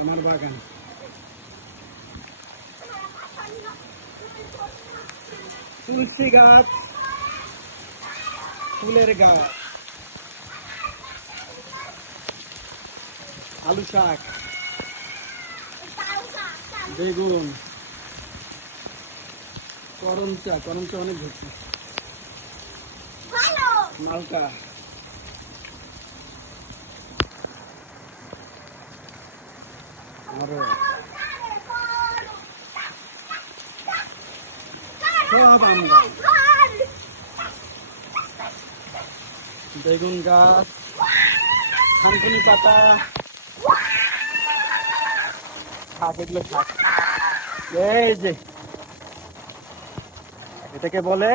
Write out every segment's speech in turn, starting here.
আমার বাগান তুলসী গাছ, ফুলের গাছ, আলু শাক, বেগুন, করমচা অনেক ঘুরছে, মালকা, আরো সব আম গাছ, বেগুন গাছ, থানকুনি পাতা, শাক, এগুলো শাক। এই যে এটাকে বলে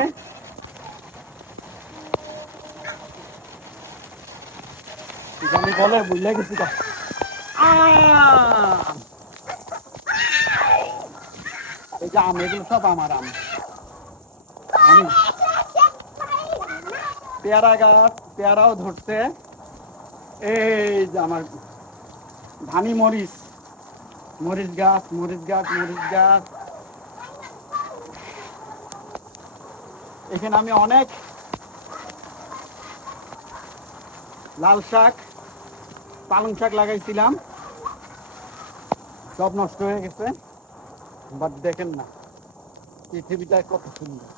কি জানি বলে, বুঝলে গেছি তো। আম, এই যে আম, এগুলো সব আমার আম। আমি পেয়ারা গাছ, পেয়ারাও ধরছে। এই যে আমার ধানি মরিচ, মরিচ গাছ, মরিচ গাছ, মরিচ গাছ। এখানে আমি অনেক লাল শাক, পালং শাক লাগাইছিলাম, সব নষ্ট হয়ে গেছে। বাট দেখেন না, পৃথিবীটা কত সুন্দর।